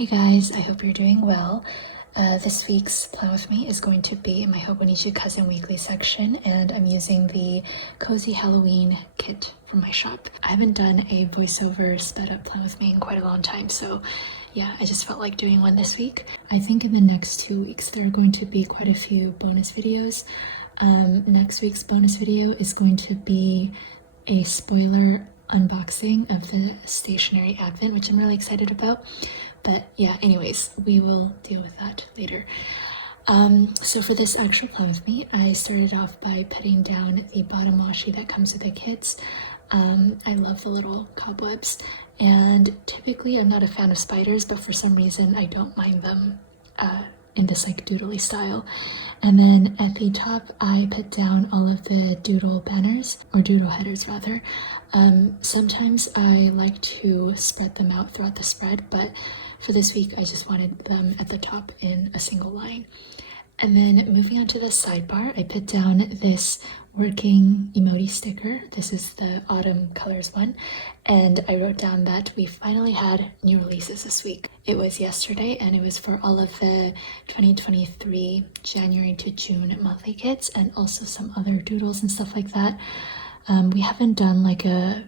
Hey guys, I hope you're doing well. This week's Plan With Me is going to be in my Hobonichi Cousin Weekly section, and I'm using the Cozy Halloween kit from my shop. I haven't done a voiceover sped up Plan With Me in quite a long time, so yeah, I just felt like doing one this week. I think in the next 2 weeks there are going to be quite a few bonus videos. Next week's bonus video is going to be a spoiler unboxing of the stationery advent, which I'm really excited about. But yeah, anyways, we will deal with that later. So for this actual Plan With Me, I started off by putting down the bottom washi that comes with the kits. I love the little cobwebs, and typically I'm not a fan of spiders, but for some reason I don't mind them in this like doodly style. And then at the top I put down all of the doodle banners, or doodle headers rather. Sometimes I like to spread them out throughout the spread, but for this week I just wanted them at the top in a single line. And then moving on to the sidebar, I put down this working emoji sticker. This is the autumn colors one, and I wrote down that we finally had new releases this week. It was yesterday, and it was for all of the 2023 January to June monthly kits, and also some other doodles and stuff like that. We haven't done like a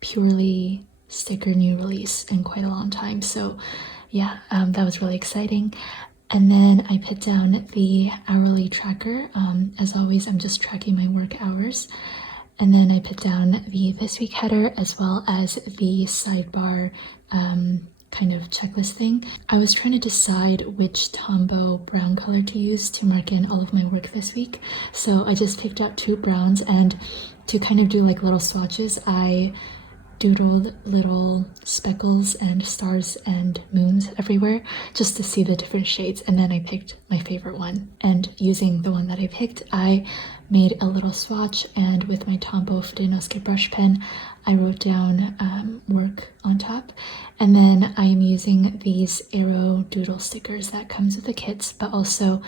purely sticker new release in quite a long time, so yeah, that was really exciting. And then I put down the hourly tracker. As always, I'm just tracking my work hours. And then I put down the this week header as well as the sidebar kind of checklist thing. I was trying to decide which Tombow brown color to use to mark in all of my work this week. So I just picked out 2 browns, and to kind of do like little swatches, I doodled little speckles and stars and moons everywhere just to see the different shades, and then I picked my favorite one. And using the one that I picked, I made a little swatch, and with my Tombow fudenosuke brush pen I wrote down work on top. And then I am using these arrow doodle stickers that comes with the kits, but also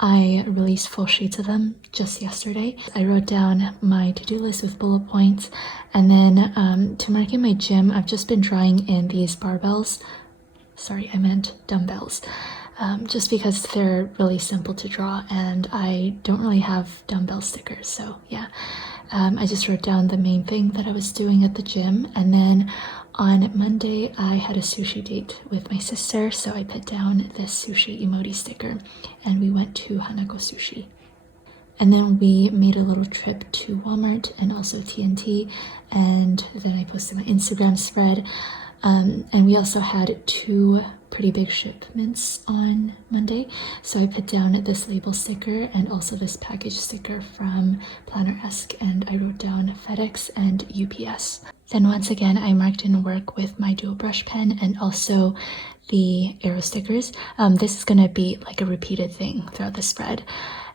I released full sheets of them just yesterday. I wrote down my to-do list with bullet points, and then to mark in my gym, I've just been drawing in these barbells. Sorry, I meant dumbbells. Just because they're really simple to draw, and I don't really have dumbbell stickers, so yeah. I just wrote down the main thing that I was doing at the gym, and then on Monday I had a sushi date with my sister, so I put down this sushi emoji sticker, and we went to Hanako Sushi. And then we made a little trip to Walmart and also TNT, and then I posted my Instagram spread. And we also had 2 pretty big shipments on Monday, so I put down this label sticker and also this package sticker from Planner-esque, and I wrote down FedEx and UPS. Then once again I marked in work with my dual brush pen and also the arrow stickers. This is gonna be like a repeated thing throughout the spread.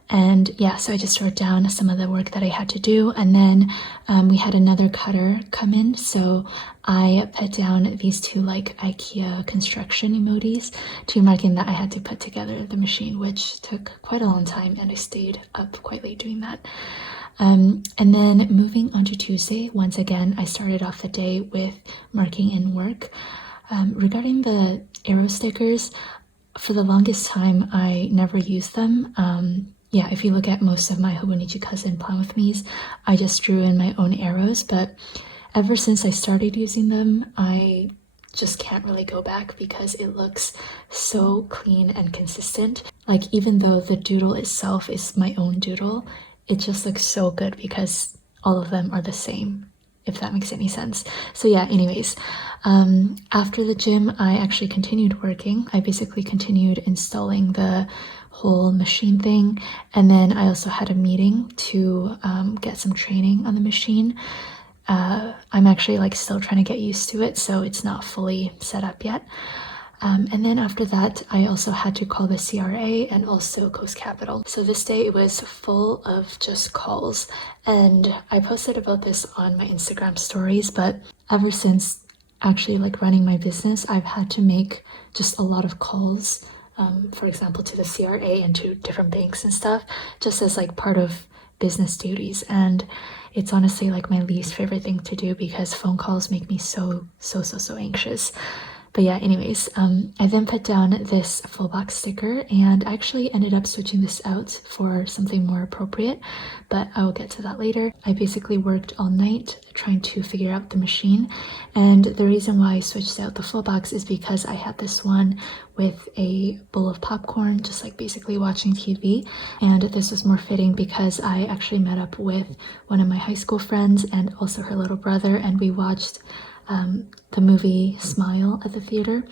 And yeah, so I just wrote down some of the work that I had to do, and then we had another cutter come in, so I put down these 2 like IKEA construction emojis to marking that I had to put together the machine, which took quite a long time, and I stayed up quite late doing that. And then moving on to Tuesday, once again I started off the day with marking in work. Regarding the arrow stickers, for the longest time I never used them. Yeah, if you look at most of my Hobonichi Cousin Plan With Me's, I just drew in my own arrows, but ever since I started using them, I just can't really go back because it looks so clean and consistent. Like, even though the doodle itself is my own doodle, it just looks so good because all of them are the same, if that makes any sense. So yeah, anyways, after the gym I actually continued working. I basically continued installing the whole machine thing, and then I also had a meeting to get some training on the machine. I'm actually like still trying to get used to it, so it's not fully set up yet. And then after that I also had to call the CRA and also Coast Capital. So this day it was full of just calls, and I posted about this on my Instagram stories, but ever since actually like running my business, I've had to make just a lot of calls, for example to the CRA and to different banks and stuff, just as like part of business duties. And it's honestly like my least favorite thing to do because phone calls make me so anxious. But yeah, anyways, I then put down this full box sticker and I actually ended up switching this out for something more appropriate, but I will get to that later. I basically worked all night trying to figure out the machine, and the reason why I switched out the full box is because I had this one with a bowl of popcorn, just like basically watching TV, and this was more fitting because I actually met up with one of my high school friends and also her little brother, and we watched the movie Smile at the theater,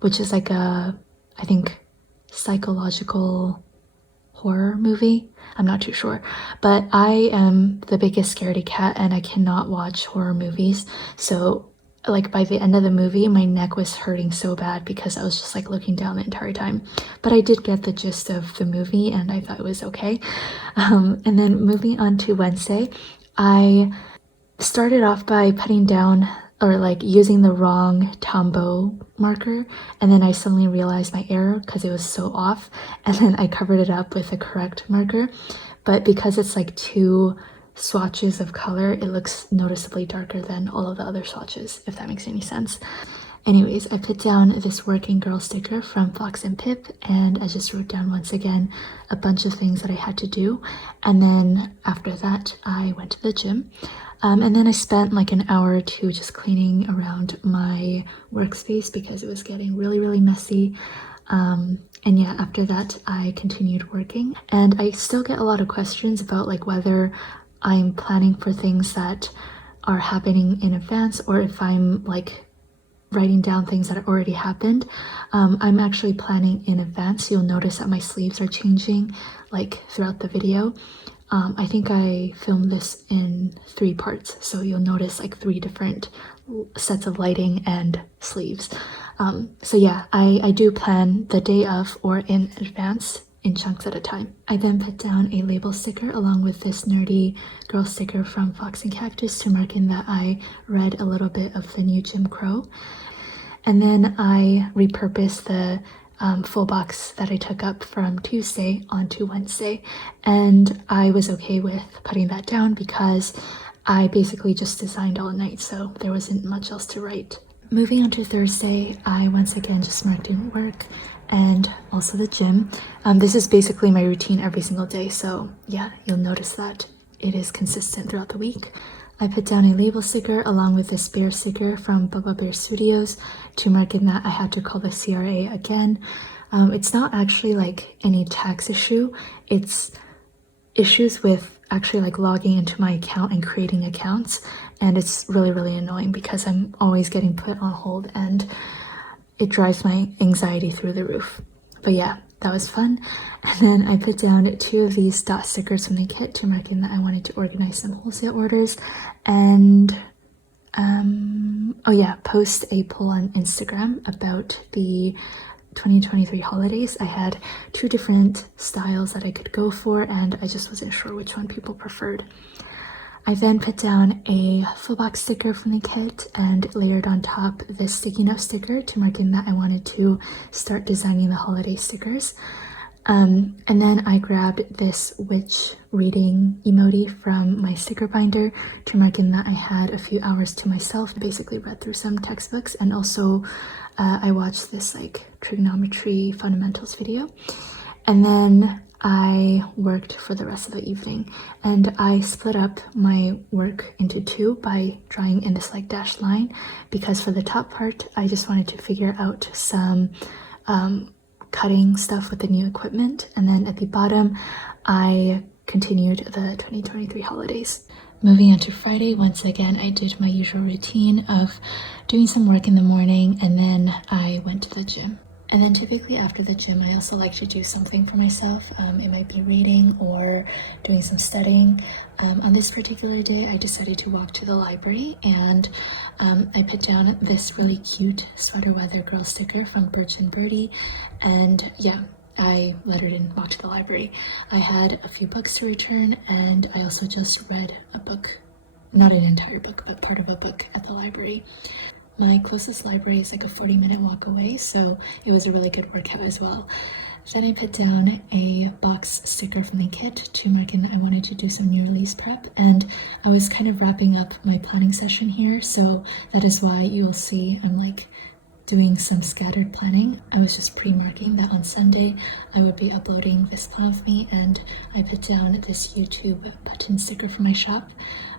which is like a, I think, psychological horror movie. I'm not too sure, but I am the biggest scaredy cat and I cannot watch horror movies. So like by the end of the movie, my neck was hurting so bad because I was just like looking down the entire time. But I did get the gist of the movie and I thought it was okay. And then moving on to Wednesday, I started off by putting down or like using the wrong Tombow marker, and then I suddenly realized my error because it was so off, and then I covered it up with the correct marker. But because it's like two swatches of color, it looks noticeably darker than all of the other swatches, if that makes any sense. Anyways, I put down this working girl sticker from Fox and Pip, and I just wrote down once again a bunch of things that I had to do, and then after that I went to the gym. And then I spent like an hour or two just cleaning around my workspace because it was getting really messy. And yeah, after that I continued working, and I still get a lot of questions about like whether I'm planning for things that are happening in advance or if I'm like writing down things that already happened. I'm actually planning in advance. You'll notice that my sleeves are changing like throughout the video. I think I filmed this in 3 parts, so you'll notice like 3 different sets of lighting and sleeves. So yeah, I do plan the day of or in advance in chunks at a time. I then put down a label sticker along with this nerdy girl sticker from Fox and Cactus to mark in that I read a little bit of the new Jim Crow. And then I repurposed the full box that I took up from Tuesday onto Wednesday, and I was okay with putting that down because I basically just designed all night, so there wasn't much else to write. Moving on to Thursday, I once again just marked in work and also the gym. This is basically my routine every single day, so yeah, you'll notice that it is consistent throughout the week. I put down a label sticker along with this bear sticker from Bubba Bear Studios to mark in that I had to call the CRA again. It's not actually like any tax issue, it's issues with actually like logging into my account and creating accounts, and it's really annoying because I'm always getting put on hold and it drives my anxiety through the roof. But yeah, that was fun. And then I put down 2 of these dot stickers from the kit to mark in that I wanted to organize some wholesale orders, and oh yeah, post a poll on Instagram about the 2023 holidays. I had 2 different styles that I could go for and I just wasn't sure which one people preferred. I then put down a full box sticker from the kit and layered on top this sticky note sticker to mark in that I wanted to start designing the holiday stickers. And then I grabbed this witch reading emoji from my sticker binder to mark in that I had a few hours to myself, basically read through some textbooks, and also I watched this like trigonometry fundamentals video. And then I worked for the rest of the evening, and I split up my work into 2 by drawing in this like dashed line, because for the top part I just wanted to figure out some cutting stuff with the new equipment, and then at the bottom I continued the 2023 holidays. Moving on to Friday, once again I did my usual routine of doing some work in the morning and then I went to the gym. And then typically after the gym, I also like to do something for myself. It might be reading or doing some studying. On this particular day, I decided to walk to the library, and I put down this really cute sweater weather girl sticker from Birch and Birdie. And yeah, I lettered in walk to the library. I had a few books to return, and I also just read a book. Not an entire book, but part of a book at the library. My closest library is like a 40-minute walk away, so it was a really good workout as well. Then I put down a box sticker from the kit to mark in that I wanted to do some new release prep, and I was kind of wrapping up my planning session here, so that is why you'll see I'm like doing some scattered planning. I was just pre-marking that on Sunday I would be uploading this plan with me, and I put down this YouTube button sticker for my shop.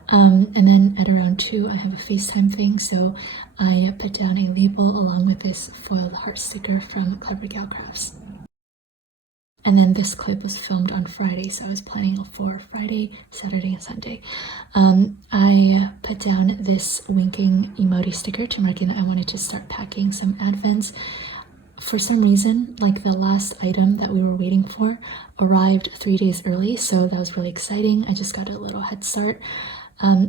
And then at around 2 I have a FaceTime thing, so I put down a label along with this foiled heart sticker from Clever Gal Crafts. And then this clip was filmed on Friday, so I was planning for Friday, Saturday, and Sunday. I put down this winking emoji sticker to mark that I wanted to start packing some advents. For some reason, like the last item that we were waiting for arrived 3 days early, so that was really exciting. I just got a little head start.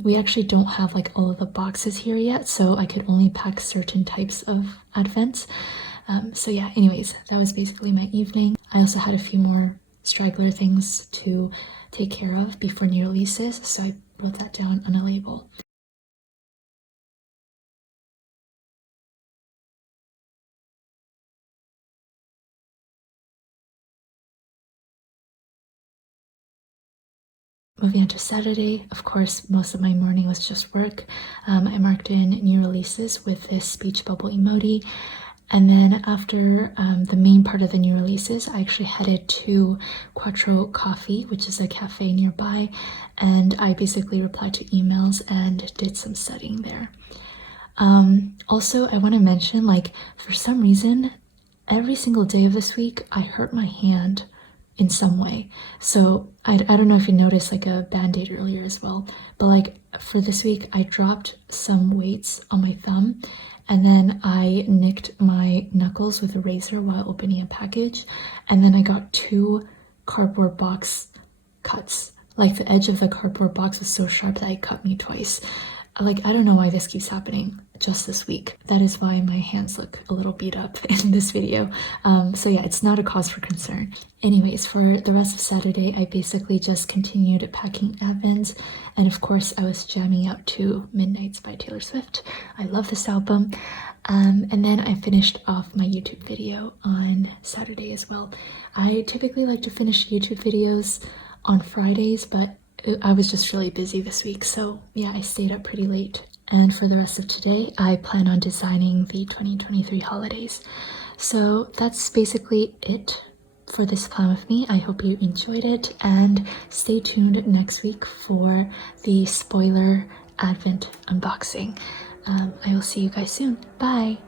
We actually don't have like all of the boxes here yet, so I could only pack certain types of advents. So yeah, anyways, that was basically my evening. I also had a few more straggler things to take care of before new releases, so I wrote that down on a label. Moving on to Saturday, of course, most of my morning was just work. I marked in new releases with this speech bubble emoji. And then after the main part of the new releases, I actually headed to Quattro Coffee, which is a cafe nearby, and I basically replied to emails and did some studying there. Also, I want to mention, like, for some reason, every single day of this week, I hurt my hand in some way. So I don't know if you noticed like a band-aid earlier as well, but like for this week, I dropped some weights on my thumb, and then I nicked my knuckles with a razor while opening a package, and then I got 2 cardboard box cuts. Like the edge of the cardboard box was so sharp that it cut me twice. Like, I don't know why this keeps happening just this week. That is why my hands look a little beat up in this video. So yeah, it's not a cause for concern. Anyways, for the rest of Saturday, I basically just continued packing advents, and of course I was jamming out to Midnights by Taylor Swift. I love this album. And then I finished off my YouTube video on Saturday as well. I typically like to finish YouTube videos on Fridays, but I was just really busy this week, so yeah, I stayed up pretty late. And for the rest of today, I plan on designing the 2023 holidays. So that's basically it for this plan with me. I hope you enjoyed it, and stay tuned next week for the spoiler advent unboxing. I will see you guys soon. Bye!